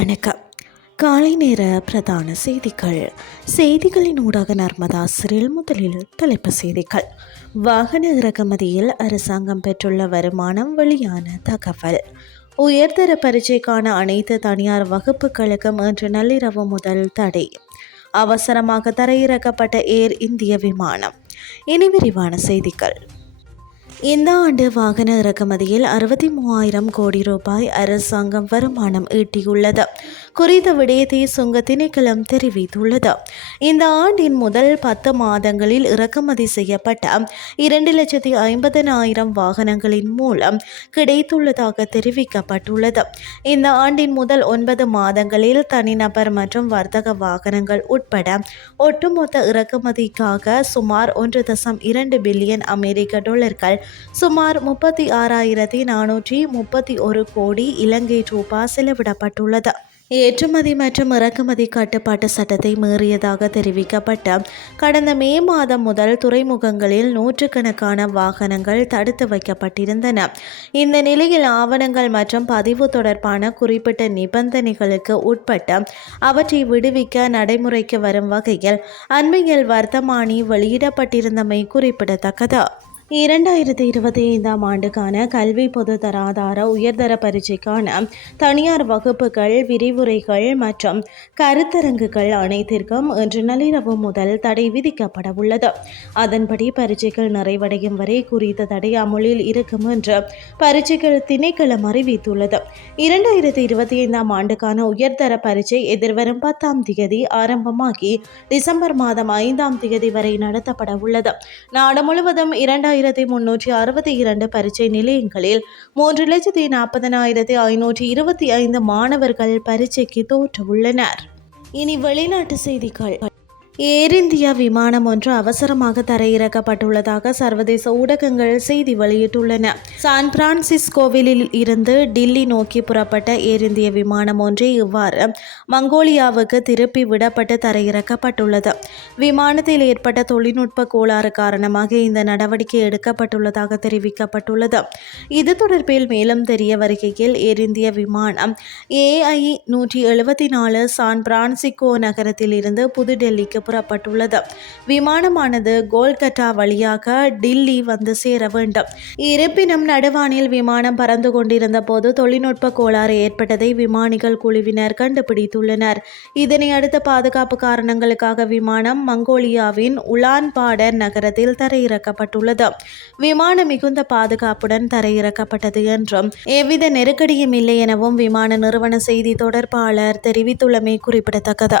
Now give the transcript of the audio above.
வணக்கம். காலை நேர பிரதான செய்திகள். செய்திகளின் ஊடாக நர்மதா சிறில் முதலில் தலைப்பு செய்திகள். வாகன இறக்குமதியில் அரசாங்கம் பெற்றுள்ள வருமானம் வெளியான தகவல். உயர்தர பரீட்சைக்கான அனைத்து தனியார் வகுப்புகளுக்கும் இன்று நள்ளிரவு முதல் தடை. அவசரமாக தரையிறக்கப்பட்ட ஏர் இந்திய விமானம். இனி விரிவான செய்திகள். இந்த ஆண்டு வாகன இறக்குமதியில் அறுபத்தி மூவாயிரம் கோடி ரூபாய் அரசாங்கம் வருமானம் ஈட்டியுள்ளது. குறித்த விடயத்தை சுங்க திணைக்களம் தெரிவித்துள்ளது. இந்த ஆண்டின் முதல் பத்து மாதங்களில் இறக்குமதி செய்யப்பட்ட இரண்டு லட்சத்தி ஐம்பதனாயிரம் வாகனங்களின் மூலம் கிடைத்துள்ளதாக தெரிவிக்கப்பட்டுள்ளது. இந்த ஆண்டின் முதல் ஒன்பது மாதங்களில் தனிநபர் மற்றும் வர்த்தக வாகனங்கள் உட்பட ஒட்டுமொத்த இறக்குமதிக்காக சுமார் ஒன்று தசம் இரண்டு பில்லியன் அமெரிக்க டாலர்கள் சுமார் முப்பத்தி ஆறாயிரத்தி நானூற்றி முப்பத்தி ஒரு கோடி இலங்கை ரூபா செலவிடப்பட்டுள்ளது. ஏற்றுமதி மற்றும் இறக்குமதி கட்டுப்பாட்டு சட்டத்தை மீறியதாக தெரிவிக்கப்பட்ட கடந்த மே மாதம் முதல் துறைமுகங்களில் நூற்றுக்கணக்கான வாகனங்கள் தடுத்து வைக்கப்பட்டிருந்தன. இந்த நிலையில் ஆவணங்கள் மற்றும் பதிவு தொடர்பான குறிப்பிட்ட நிபந்தனைகளுக்கு உட்பட்டு அவற்றை விடுவிக்க நடைமுறைக்கு வரும் வகையில் அண்மையில் வர்த்தமானி வெளியிடப்பட்டிருந்தமை குறிப்பிடத்தக்கது. இரண்டாயிரத்தி இருபத்தி ஐந்தாம் ஆண்டுக்கான கல்வி பொது தராதார உயர்தர பரீட்சைக்கான தனியார் வகுப்புகள் விரிவுரைகள் மற்றும் கருத்தரங்குகள் அனைத்திற்கும் இன்று நள்ளிரவு முதல் தடை விதிக்கப்பட உள்ளது. அதன்படி பரீட்சைகள் நிறைவடையும் வரை குறித்த தடை அமுலில் இருக்கும் என்று பரீட்சைகள் திணைக்களம் அறிவித்துள்ளது. இரண்டாயிரத்தி இருபத்தி ஐந்தாம் ஆண்டுக்கான உயர்தர பரீட்சை எதிர்வரும் பத்தாம் தேதி ஆரம்பமாகி டிசம்பர் மாதம் ஐந்தாம் தேதி வரை நடத்தப்பட உள்ளது. நாடு முழுவதும் இரண்டாயிரத்தி ஆயிரத்தி முன்னூற்றி அறுபத்தி இரண்டு பரீட்சை நிலையங்களில் மூன்று லட்சத்தி நாற்பதனாயிரத்தி ஐநூற்றி இருபத்தி ஐந்து மாணவர்கள் பரீட்சைக்கு தோற்றவுள்ளனர் இனி வெளிநாட்டு செய்திகள். ஏர் இந்தியா விமானம் ஒன்று அவசரமாக தரையிறக்கப்பட்டுள்ளதாக சர்வதேச ஊடகங்கள் செய்தி வெளியிட்டுள்ளன. சான் பிரான்சிஸ்கோவிலில் இருந்து டில்லி நோக்கி புறப்பட்ட ஏர் இந்திய விமானம் ஒன்று இவ்வாறு மங்கோலியாவுக்கு திருப்பி விடப்பட்டு தரையிறக்கப்பட்டுள்ளது. விமானத்தில் ஏற்பட்ட தொழில்நுட்ப கோளாறு காரணமாக இந்த நடவடிக்கை எடுக்கப்பட்டுள்ளதாக தெரிவிக்கப்பட்டுள்ளது. இது தொடர்பில் மேலும் தெரிய வருகையில் ஏர் இந்திய விமானம் ஏஐ நூற்றி எழுபத்தி நாலு சான் பிரான்சிஸ்கோ நகரத்தில் இருந்து புதுடெல்லிக்கு புறப்பட்டுள்ளது. விமானமானது கோல்கட்டா வழியாக டில்லி வந்து சேர வேண்டும். இருப்பினும் நடுவானில் விமானம் பறந்து கொண்டிருந்த போது தொழில்நுட்ப கோளாறு ஏற்பட்டதை விமானிகள் குழுவினர் கண்டுபிடித்துள்ளனர். இதனை அடுத்த பாதுகாப்பு காரணங்களுக்காக விமானம் மங்கோலியாவின் உலான் பாடர் நகரத்தில் தரையிறக்கப்பட்டுள்ளது. விமானம் மிகுந்த பாதுகாப்புடன் தரையிறக்கப்பட்டது என்றும் எவ்வித நெருக்கடியும் இல்லை எனவும் விமான நிறுவன செய்தி தொடர்பாளர் தெரிவித்துள்ளமை குறிப்பிடத்தக்கது.